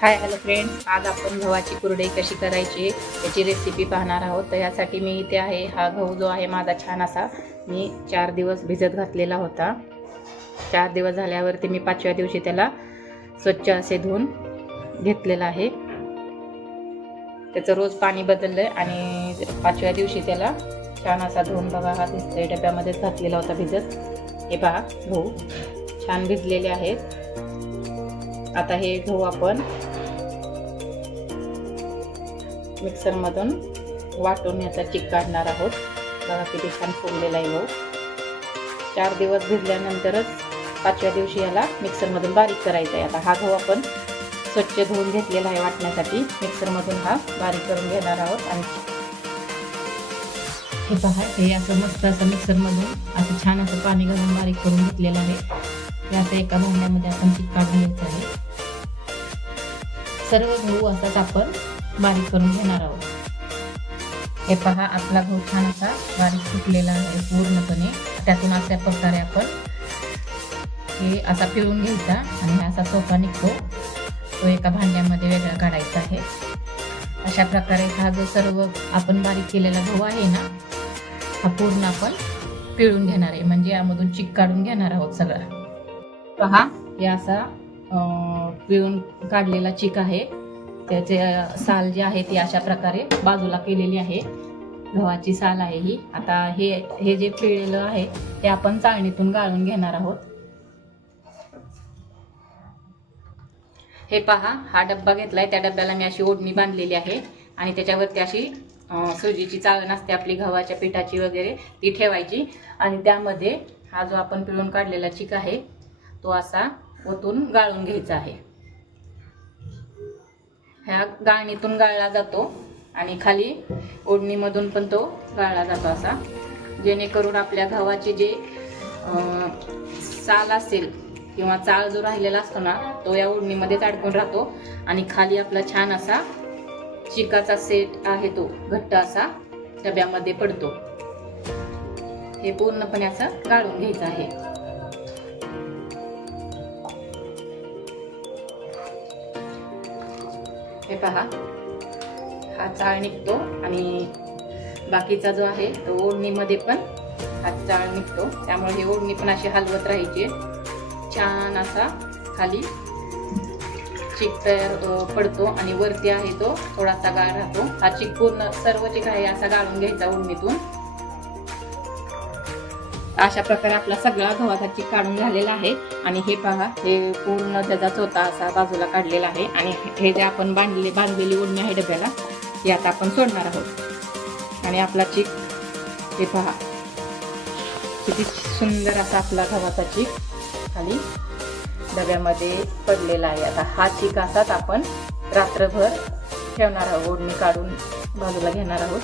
Hi hello friends, आज आपण गव्हाची कुरडई कशी करायची याची रेसिपी पाहणार आहोत. तर यासाठी मी इथे आहे हा गहू जो आहे माझा छान असा मी 4 दिवस भिजत घातलेला होता. 4 दिवस झाल्यावरती मी 5व्या दिवशी त्याला स्वच्छ असे धुवून घेतलेला आहे. त्याचं रोज पाणी बदललं आहे आणि 5व्या दिवशी त्याला छान असा धुवून बघा हा दिसतोय डब्यामध्येच घातलेला होता भिजत. हे पहा गहू छान भिजलेले आहेत. आता हे गहू आपण मिक्सरमधून वाटून याचा चिक काढणार आहोत. बघा किती छान फुगलेला आहे गहू. 4 दिवस भिजल्यानंतरच 5व्या दिवशी याला मिक्सरमधून बारीक करायचा आहे. आता हा गहू आपण स्वच्छ धुवून घेतलेला आहे वाटण्यासाठी. मिक्सरमधून हा बारीक करून घेणार आहोत. आणि हे पहा हे असं मस्त असं मिक्सरमधून असं छान असं पाणी घालून बारीक करून घेतलेलं आहे. हे असं एका भांड्यामध्ये आपण चिक काढून घ्यायचं आहे. सर्व गहू असाच आपण बारीक करून घेणार आहोत. हे पहा आपला गहू छान असा बारीक सुकलेला आहे पूर्णपणे. त्यातून अशा प्रकारे आपण हे असा पिळून घ्यायचा आणि हा असा सोपा निघतो तो एका भांड्यामध्ये वेगळा काढायचा आहे. अशा प्रकारे हा जो सर्व आपण बारीक केलेला गहू आहे ना हा पूर्ण आपण पिळून घेणार आहे. म्हणजे यामधून चिक काढून घेणार आहोत सगळा. पहा हे असा पिळून काढलेला चिक आहे. त्याचे साल जे आहे ती अशा प्रकारे बाजूला केलेली आहे. गव्हाची साल आहे ही. आता हे जे पिळलेलं आहे ते आपण चाळणीतून गाळून घेणार आहोत. हे पहा हा डब्बा घेतलाय. त्या डब्याला मी अशी ओढणी बांधलेली आहे आणि त्याच्यावरती अशी सुजीची चाळण असते आपली गव्हाच्या पिठाची वगैरे ती ठेवायची. आणि त्यामध्ये हा जो आपण पिळून काढलेला चिक आहे तो असा ओतून गाळून घ्यायचा आहे. ह्या गाळणीतून गाळला जातो आणि खाली ओढणीमधून पण तो गाळला जातो असा, जेणेकरून आपल्या गव्हाचे जे साल असेल किंवा चाळ जो राहिलेला असतो ना तो या ओढणीमध्येच अडकून राहतो आणि खाली आपला छान असा चिकाचा सेट आहे तो घट्ट असा डब्यामध्ये पडतो. हे पूर्णपणे असं गाळून घ्यायचं आहे. हे पहा हा चाळ निघतो आणि बाकीचा जो आहे तो ओढणीमध्ये पण हा चाळ निघतो. त्यामुळे ही ओढणी पण अशी हलवत राहायची. छान असा खाली चिक तयार पडतो आणि वरती आहे तो थोडासा गाळ राहतो. हा चिक पूर्ण सर्व चिक आहे असा गाळून घ्यायचा ओढणीतून. अशा प्रकारे आपला सगळा गव्हाचा चिक काढून झालेला आहे. आणि हे पहा हे पूर्ण त्याचा चोथा असा बाजूला काढलेला आहे. आणि हे जे आपण बांधलेली ओढणी आहे डब्याला ती आता आपण सोडणार आहोत. आणि आपला चिक हे पहा किती सुंदर असा आपला गव्हाचा चिक खाली डब्यामध्ये पडलेला आहे. आता हा चिक असाच आपण रात्रभर ठेवणार आहोत. ओढणी काढून बाजूला घेणार आहोत.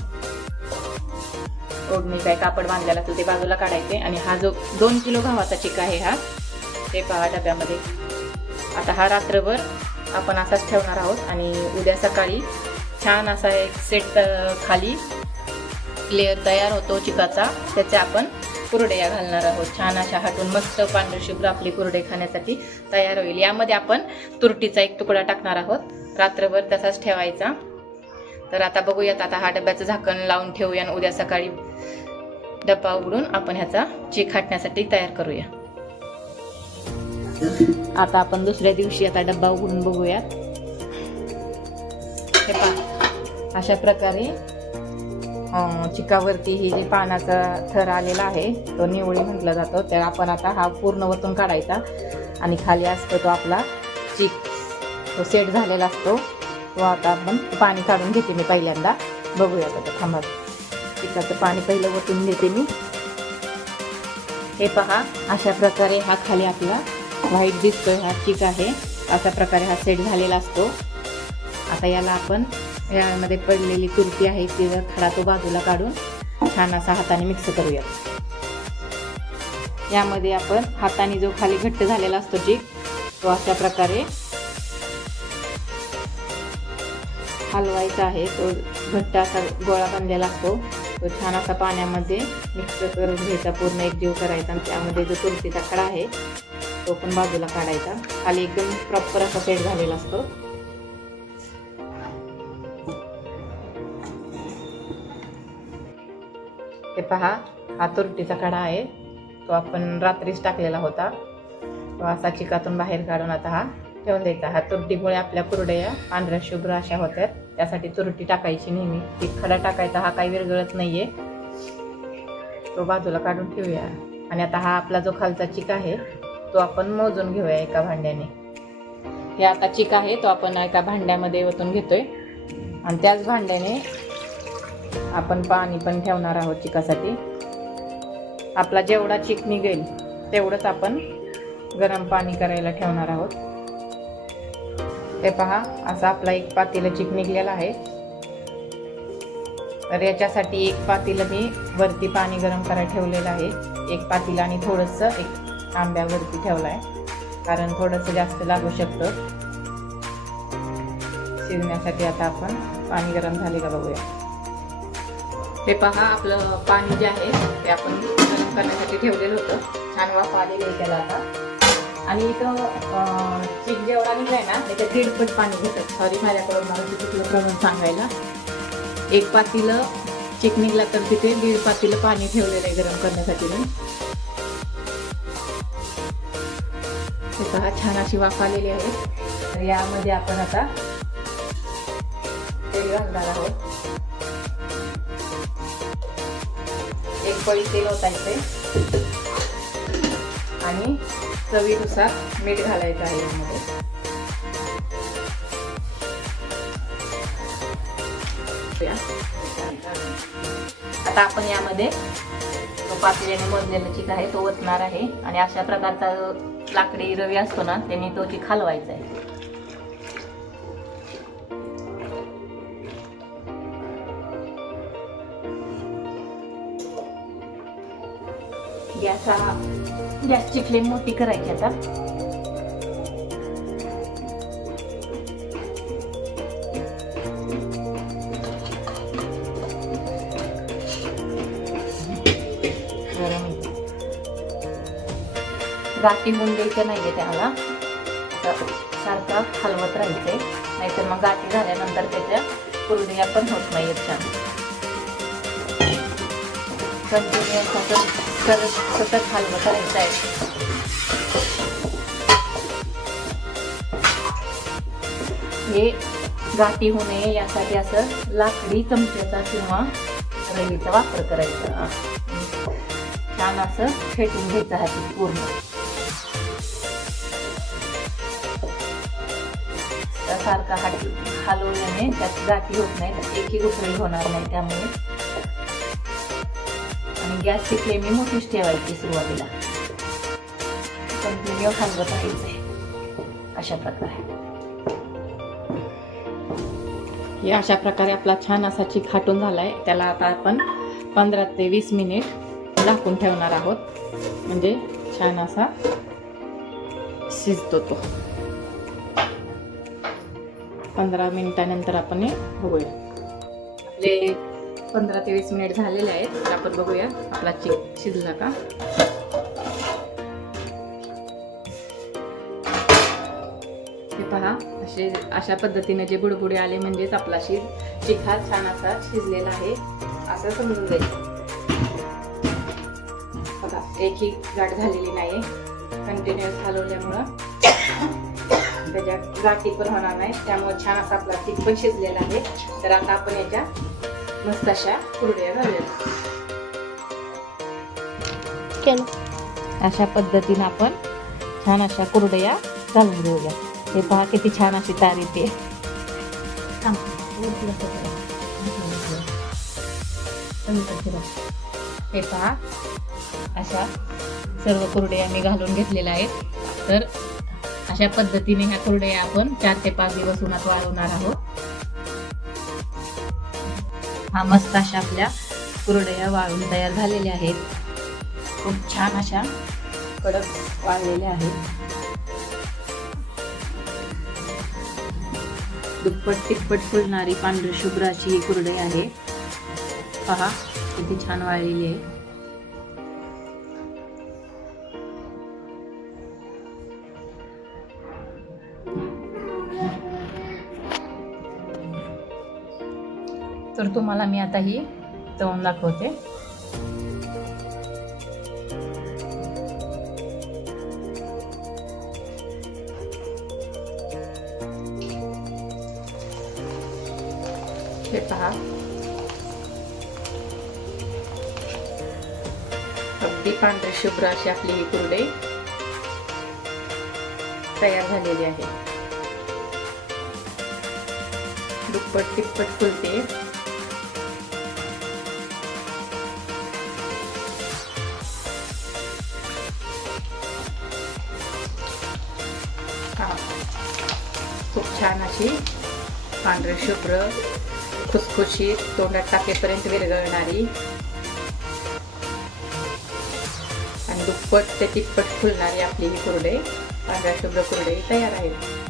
ओढणी काय कापड बांधलेला असेल ते बाजूला काढायचे. आणि हा जो 2 किलो गव्हाचा चिक आहे हा ते पहा डब्यामध्ये. आता हा रात्रभर आपण असाच ठेवणार आहोत. आणि उद्या सकाळी छान असा एक सेट खाली लेअर तयार होतो चिकाचा, त्याचे आपण कुरडया घालणार आहोत. छान अशा हाटून मस्त पांढरशुभ्र आपली कुरडे खाण्यासाठी तयार होईल. यामध्ये आपण तुरटीचा एक तुकडा टाकणार आहोत. रात्रभर तसाच ठेवायचा. तर आता बघूयात. आता हा डब्याचं झाकण लावून ठेवूया आणि उद्या सकाळी डब्बा उघडून आपण ह्याचा चिक हाटण्यासाठी तयार करूया. आता आपण दुसऱ्या दिवशी आता डब्बा उघडून बघूयात. हे पहा अशा प्रकारे चिकावरती ही जे पानाचा थर आलेला आहे तो निवळी म्हटला जातो. तर आपण आता हा पूर्ण वतून काढायचा. आणि खाली असतो तो आपला चिक तो सेट झालेला असतो तो. आता आपण पाणी काढून घेते मी पहिल्यांदा. बघूयात आता थांबा. चिकाचं पाणी पहिलं वतून घेते मी. हे पहा अशा प्रकारे हा खाली आपला व्हाईट दिसतोय हा चिक आहे. अशा प्रकारे हा सेट झालेला असतो. आता याला आपण यामध्ये पडलेली तुरटी आहे ती खडा तो बाजूला काढून छान असा हाताने मिक्स करूया. यामध्ये आपण हाताने जो खाली घट्ट झालेला असतो चिक तो अशा प्रकारे हलवायचा आहे. तो घट्ट असा गोळा बनलेला असतो तो छान असा पाण्यामध्ये मिक्स करून घ्यायचा, पूर्ण एकजीव करायचा. आणि त्यामध्ये जो तुरटीचा खडा आहे तो पण बाजूला काढायचा. खाली एकदम प्रॉपर असा सेट झालेला असतो. हे पहा, हा तुरटीचा कडा आहे. तो आपण रात्रीच टाकलेला होता. तो असा चिकातून बाहेर काढून आता हा ठेवून द्यायचा. हा तुरटीमुळे आपल्या कुरडया पांढऱ्या शुभ्र अशा होत्यात. त्यासाठी तुरटी टाकायची नेहमी. ती खडा टाकायचा, हा काही विरघळत नाहीये. तो बाजूला काढून ठेवूया. आणि आता हा आपला जो खालचा चिक आहे तो आपण मोजून घेऊया एका भांड्याने. हे आता चिक आहे तो आपण एका भांड्यामध्ये ओतून घेतोय आणि त्याच भांड्याने आपण पाणी पण ठेवणार आहोत चिकासाठी. आपला जेवढा चिक निघेल तेवढंच आपण गरम पाणी करायला ठेवणार आहोत. हे पहा, असा आपला एक पातेलं चिक निघलेला आहे. तर याच्यासाठी एक पातेलं मी वरती पाणी गरम करायला ठेवलेलं आहे. एक पातेलं आणि थोडंसं एक आंब्यावरती ठेवलं आहे, कारण थोडंसं जास्त लागू शकतं शिजण्यासाठी. आता आपण पाणी गरम झाले का बघूया. हे पहा, आपलं पाणी जे आहे ते आपण गरम करण्यासाठी ठेवलेलं होतं. छान वाफ आलेली आहे त्याला आता. आणि इथं चिक जेवढा निघलाय ना त्याच्यात दीडपट पाणी घेतात. सॉरी, माझ्याकडून मला चुकलं प्रमाण सांगायला. एक पातेलं चिक निघला तर तिथे 1.5 पातेलं पाणी ठेवलेलं आहे गरम करण्यासाठी. हे पहा, छान अशी वाफ आलेली आहे. तर यामध्ये आपण आता तेल घालणार आहोत. एक पळी तेल ओतायचे आणि चवीनुसार मीठ घालायचं आहे यामध्ये. आता आपण यामध्ये तो पातेल्याने मोजलेला चिक आहे तो ओतणार आहे आणि अशा प्रकारचा लाकडी रवी असतो ना त्याने तो चिक हलवायचा आहे. गॅसची फ्लेम मोठी करायची आता. गाठी होऊन द्यायच्या नाहीये त्याला, सारखा हलवत राहायचंय, नाहीतर मग गाठी झाल्यानंतर त्याच्या कुरडया पण होत नाहीत छान. कंटिन्युअस सतत हलवत राहायचं आहे. हे गाठी होऊ नये यासाठी असं लाकडी चमच्याचा किंवा रवीचा वापर करायचा. छान असं फेटून घ्यायचं आहे पूर्ण. सारखा हलवल्याने त्यात गाठी होत नाही, एकही गुठळी होणार नाही त्यामुळे. आणि गॅसची फ्लेम मोठीच ठेवायची सुरुवातीला. कंटिन्यू हलवत राहायचंय अशा प्रकारे. हे अशा प्रकारे आपला छान असा चिक हाटून झालाय. त्याला आता आपण 15 ते 20 मिनिट झाकून ठेवणार आहोत, म्हणजे छान असा शिजतो तो. 15 मिनिटानंतर आपण हे बघूया. आपले 15 ते 20 मिनिट झालेले आहेत. तर आपण बघूया आपला चिक शिजला का. हे पहा, अशा पद्धतीने जे बुडबुडे आले म्हणजेच आपला चिक हा छान असा शिजलेला आहे असं समजून घ्यायचं. बघा, एकही गाठ झालेली नाही. कंटिन्युअस हलवल्यामुळं त्याच्या गाठी पण होणार नाही, त्यामुळे छान असा आपला चिक पण शिजलेला आहे. तर आता आपण याच्या मस्त अशा कुरडया घालूया. अशा पद्धतीने आपण छान अशा कुरडया घालून घेऊया. हे पहा किती छान अशी तार येते. हे पहा, अशा सर्व कुरडया मी घालून घेतलेल्या आहेत. तर अशा पद्धतीने ह्या कुरडया आपण 4 ते 5 दिवस उन्हात वाळवणार आहोत. हा मस्त अशा आपल्या कुरडया वाळून तयार झालेल्या आहेत. खूप छान अशा कडक वाळलेल्या आहेत. दुप्पट तिप्पट फुलणारी पांढरी शुभ्र अशी ही कुरडई आहे. पहा किती छान वाळलेली आहे. तर तुम्हाला मी आता ही तळून दाखवते. हे पहा, अगदी पांढरी शुभ्र अशी आपली ही कुरडई तयार झालेली आहे. दुप्पट तिप्पट फुलते. खूप छान अशी पांढरी शुभ्र खुसखुशीत तोंडात टाकेपर्यंत विरघळणारी आणि दुप्पट ते तिप्पट फुलणारी आपली ही कुरडई, पांढऱ्या शुभ्र कुरडई तयार आहे.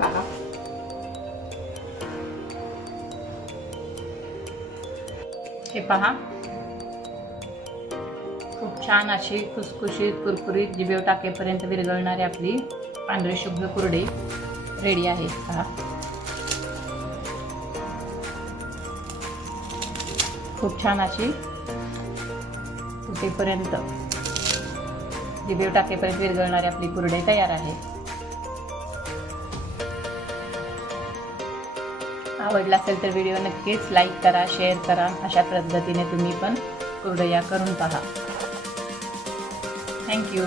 पहा, हे पहा, खूप छान अशी खुसखुशीत कुरकुरीत जिभेवर टाकेपर्यंत विरघळणारी आपली पांढरी शुभ्र कुरडई रेडी आहे. पहा, खूप छान अशी कुठेपर्यंत जिभेवर टाकेपर्यंत विरघळणारी आपली कुरडई तयार आहे. आवडला असेल तर व्हिडिओ नक्कीच लाईक करा, शेअर करा. अशा पद्धतीने तुम्ही पण कुरडया करून पहा. थँक्यू.